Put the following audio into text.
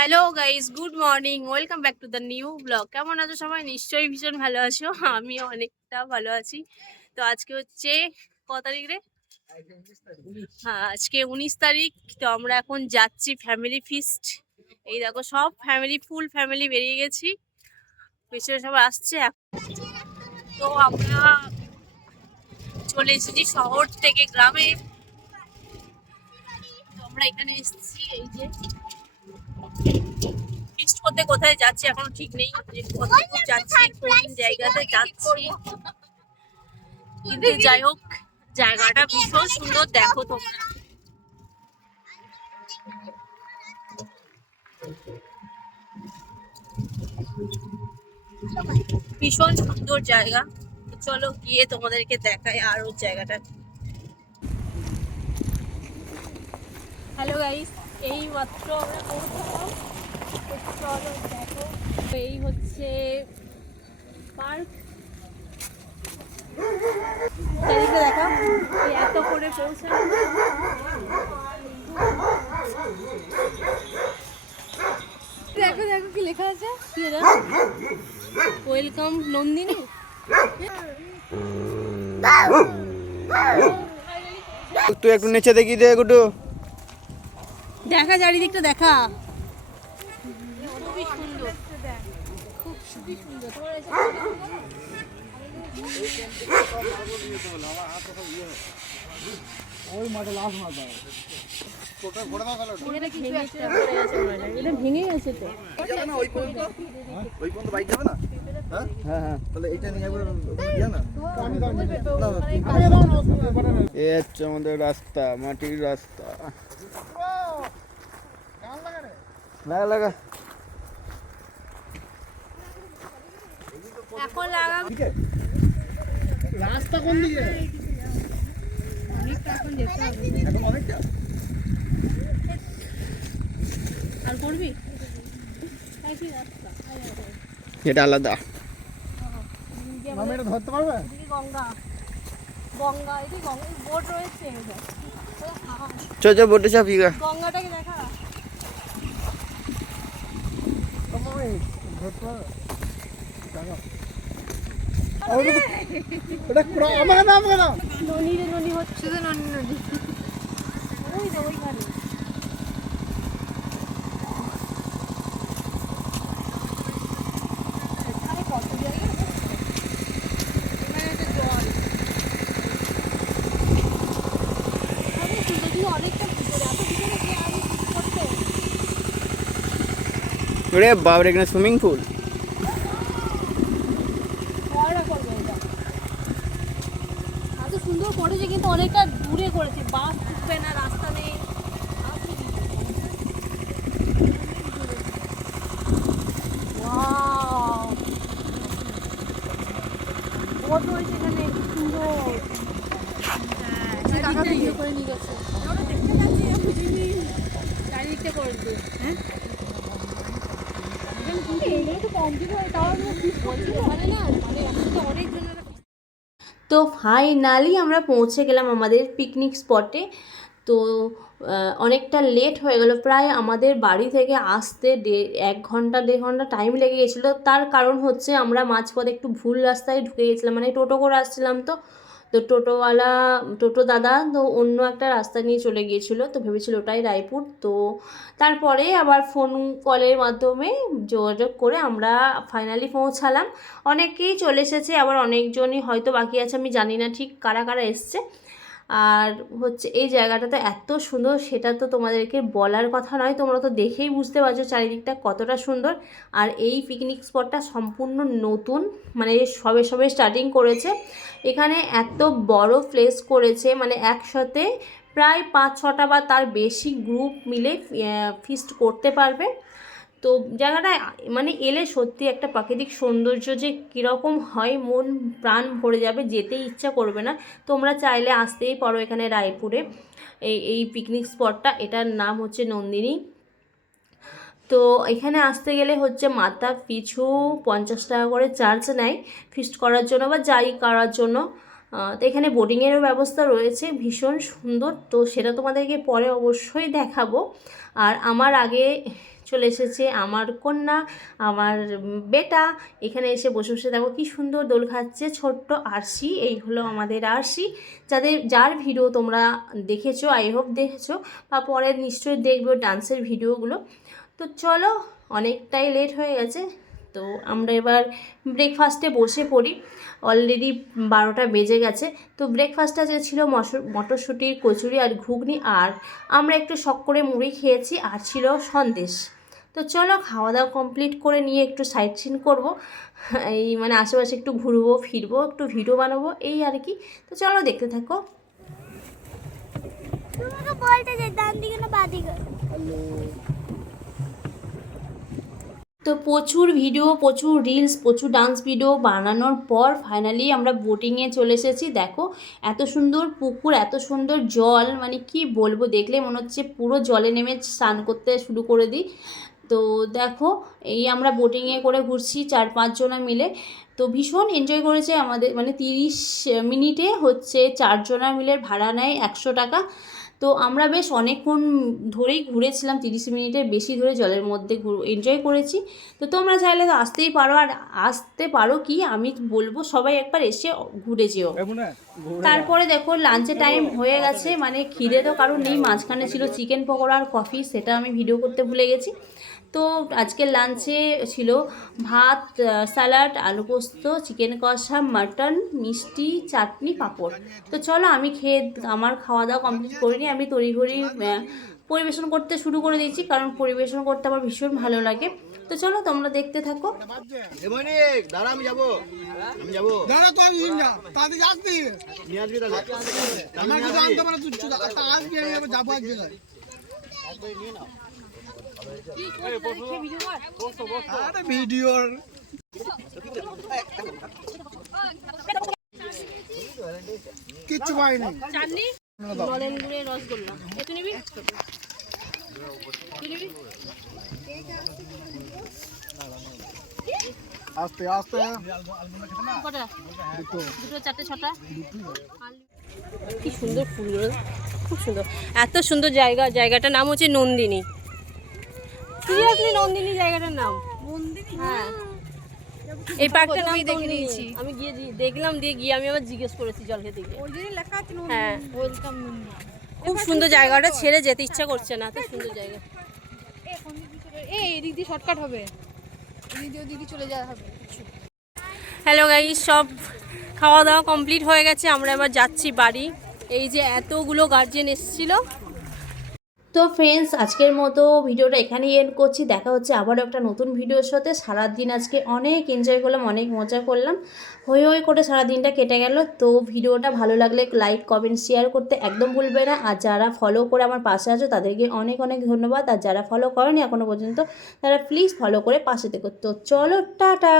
Hello guys, good morning, welcome back to the new blog. কেমন আছো সবাই? নিশ্চয়ই ভীষণ ভালো আছো। আমিও অনেকটা ভালো আছি। তো আজকে হচ্ছে কত তারিখ রে? হ্যাঁ, আজকে 19 তারিখ। তো আমরা এখন যাচ্ছি ফ্যামিলি ফিস্ট। এই দেখো, সব ফ্যামিলি, ফুল ফ্যামিলি বেরিয়ে গেছি, পেছনে সব আসছে। তো আমরা চলে এসেছি শহর থেকে গ্রামে। তো আমরা এখানে এসেছি, এই যে ফিস্ট করতে কোথায় যাচ্ছি এখনো ঠিক নেই, যে কতদূর যাচ্ছি, কোন জায়গাতে যাচ্ছি। কিন্তু যাই হোক, জায়গাটা ভীষণ সুন্দর, দেখো তোমরা। ভীষণ সুন্দর জায়গা। চলো গিয়ে তোমাদেরকে দেখাই আরো জায়গাটা। হ্যালো গাইস, এই মাত্র আমরা পৌঁছালাম। চলো দেখো, এই হচ্ছে পার্ক। চারিদিকে দেখা, এই এত করে পৌঁছালাম। দেখো দেখো কি লেখা আছে, ওয়েলকাম নন্দিনী। তুই একটু নিচে দেখি দে গুটু। দেখা চারিদিকটা দেখা, খুবই সুন্দর, খুবই সুন্দর। এটা ভেঙে গেছে তো। এ হচ্ছে আমাদের রাস্তা, মাটির রাস্তা। লাগা লাগা। এখন লাগা রাস্তা কোন দিকে? অনেকটা, এখন যেতে হবে। অনেকটা আর করবি একই রাস্তা, এটা আলাদা। আমি এটা ধরতে পারবে? গঙ্গা, গঙ্গা, এটি গঙ্গা বোট রয়েছে। চো চো বোটে চাপি গা। গঙ্গাটাকে দেখা। ননি রে ননি, হচ্ছে তো ননি ননি। ওই যে ওইখানে কত জায়গা, এখানে একটা জল। অনেক সুন্দর, কিন্তু অনেকটা ভিতরে, এত ভিতরে গিয়ে আমি করতে রে বাবা, এখানে সুইমিং পুল। পড়া করবে এটা। এত সুন্দর করেছে, কিন্তু অনেকটা দূরে করেছে, বাস ঢুকবে না, রাস্তা নেই। ওয়াও, বোট রয়েছে এখানে, কি সুন্দর। চারিদিকটা করে নিয়ে গেছে, চারিদিকটা করে দিবে। হ্যাঁ, তো ফাইনালি আমরা পৌঁছে গেলাম আমাদের পিকনিক স্পটে। তো অনেকটা লেট হয়ে গেল, প্রায় আমাদের বাড়ি থেকে আসতে 1 ঘন্টা 1.5 ঘন্টা টাইম লেগে গেছিলো। তার কারণ হচ্ছে আমরা মাঝপথে একটু ভুল রাস্তায় ঢুকে গেছিলাম, মানে টোটো করে আসছিলাম। তো টোটোওয়ালা, টোটো দাদা তো অন্য একটা রাস্তা নিয়ে চলে গিয়েছিলো, তো ভেবেছিল ওটাই রায়পুর। তো তারপরে আবার ফোন কলের মাধ্যমে যোগাযোগ করে আমরা ফাইনালি পৌঁছালাম। অনেকেই চলে এসেছে, আবার অনেকজনই হয়তো বাকি আছে, আমি জানি না ঠিক কারা কারা এসছে। আর হচ্ছে এই জায়গাটা তো এত সুন্দর, সেটা তো তোমাদেরকে বলার কথা নয়, তোমরা তো দেখেই বুঝতে পারছো চারিদিকটা কতটা সুন্দর। আর এই পিকনিক স্পটটা সম্পূর্ণ নতুন, মানে সবে সবে স্টার্টিং করেছে। এখানে এত বড় প্লেস করেছে, মানে একসাথে প্রায় 5-6টা বা তার বেশি গ্রুপ মিলে ফিস্ট করতে পারবে। তো জায়গাটা মানে এলে সত্যি একটা প্রাকৃতিক সৌন্দর্য যে কীরকম হয়, মন প্রাণ ভরে যাবে, যেতেই ইচ্ছা করবে না। তোমরা চাইলে আসতেই পারো এখানে রায়পুরে, এই পিকনিক স্পটটা, এটার নাম হচ্ছে নন্দিনী। তো এখানে আসতে গেলে হচ্ছে মাথা পিছু 50 টাকা করে চার্জ নেয় ফিস্ট করার জন্য বা যাই করার জন্য। তো এখানে বোটিংয়েরও ব্যবস্থা রয়েছে, ভীষণ সুন্দর। তো সেটা তোমাদেরকে পরে অবশ্যই দেখাবো। আর আমার আগে চলে এসেছে আমার কন্যা, আমার বেটা। এখানে এসে বসে বসে দেখো কি সুন্দর দোল খাচ্ছে, ছোট্ট আরশি। এই হলো আমাদের আরশি, যার ভিডিও তোমরা দেখেছো, আই হোপ দেখেছো, বা পরে নিশ্চয়ই দেখবে ডান্সের ভিডিওগুলো। তো চলো, অনেকটাই লেট হয়ে গেছে, তো আমরা এবার ব্রেকফাস্টে বসে পড়ি। অলরেডি 12টা বেজে গেছে। তো ব্রেকফাস্টটা যে ছিল মটরশুঁটির কচুরি আর ঘুগনি, আর আমরা একটু শখ করে মুড়ি খেয়েছি, আর ছিল সন্দেশ। তো চলো, খাওয়া দাওয়া কমপ্লিট করে নিয়ে একটু সাইট সিন করবো, এই মানে আশেপাশে একটু ঘুরবো ফিরবো, একটু ভিডিও বানাবো, এই আর কি। তো চলো, দেখতে থাকো। তো প্রচুর ভিডিও, প্রচুর রিলস, প্রচুর ডান্স ভিডিও বানানোর পর ফাইনালি আমরা বোটিংয়ে চলে এসেছি। দেখো এত সুন্দর পুকুর, এত সুন্দর জল, মানে কি বলবো, দেখলে মনে হচ্ছে পুরো জলে নেমে স্নান করতে শুরু করে দিই। তো দেখো, এই আমরা বোটিংয়ে করে ঘুরছি 4-5 জনা মিলে। তো ভীষণ এনজয় করেছে আমাদের, মানে 30 মিনিটে হচ্ছে 4 জনা মিলে ভাড়া নেয় 100 টাকা। তো আমরা বেশ অনেকক্ষণ ধরেই ঘুরেছিলাম, 30 মিনিটের বেশি ধরে জলের মধ্যে এনজয় করেছি। তো তোমরা চাইলে তো আসতেই পারো, আর আসতে পারো কি আমি বলবো, সবাই একবার এসে ঘুরে যেও। তারপরে দেখো লাঞ্চের টাইম হয়ে গেছে, মানে খিদে তো কারণ নেই। মাঝখানে ছিল চিকেন পকোড়া আর কফি, সেটা আমি ভিডিও করতে ভুলে গেছি। তো আজকের লাঞ্চে ছিল ভাত, স্যালাড, আলু পোস্ত, চিকেন কষা, মাটন, মিষ্টি, চাটনি, পাঁপড়। তো চলো, আমি আমার খাওয়া দাওয়া কমপ্লিট করিনি, আমি তড়িঘড়ি পরিবেশন করতে শুরু করে দিয়েছি, কারণ পরিবেশন করতে আমার ভীষণ ভালো লাগে। তো চলো, তোমরা দেখতে থাকো। দাঁড়া, আমি যাবো, দাঁড়া তো আমি না তাতে যাচ্ছি নিয়ে আসবি তাহলে। আমার কিছু আনতে পারে তুই তা আসবি আমি আবার যাবো এক জায়গায় আরে ভিডিওর কিচ্ছু পাইনি চাটনি, নলেন গুড়ের রসগোল্লা, একটু নিবি? কি নিবি? আস্তে আস্তে কটা? দুটো, চারটে, ছটা। কি সুন্দর ফুলগুলো, খুব সুন্দর, এত সুন্দর জায়গা। জায়গাটার নাম হচ্ছে নন্দিনী। সিরিয়াসলি নন্দিনী জায়গাটার নাম। হ্যাঁ, এই পার্কটার নাম নন্দিনী। আমি গিয়ে দেখলাম, গিয়ে আমি আবার জিজ্ঞেস করেছি জল খেতে গিয়ে। হ্যাঁ, খুব সুন্দর জায়গাটা, ছেড়ে যেতে ইচ্ছা করছে না, এত সুন্দর জায়গা। এদিক দিয়ে শর্টকাট হবে, এদিক দিয়ে ওদিক দিয়ে চলে যাওয়া হবে। হ্যালো গাইস, সব খাওয়া দাওয়া কমপ্লিট হয়ে গেছে, আমরা এবার যাচ্ছি বাড়ি। এই যে এতগুলো গার্জেন এসেছিল। তো ফ্রেন্ডস, আজকের মতো ভিডিওটা এখানেই এন্ড করছি। দেখা হচ্ছে আবারও একটা নতুন ভিডিওর সাথে। সারাদিন আজকে অনেক এনজয় করলাম, অনেক মজা করলাম, হই হই করে সারাদিনটা কেটে গেল। তো ভিডিওটা ভালো লাগলে লাইক, কমেন্ট, শেয়ার করতে একদম ভুলবে না। আর যারা ফলো করে আমার পাশে আছো তাদেরকে অনেক অনেক ধন্যবাদ। আর যারা ফলো করেনি এখনও পর্যন্ত, তারা প্লিজ ফলো করে পাশে থেকো। তো চলো, টাটা।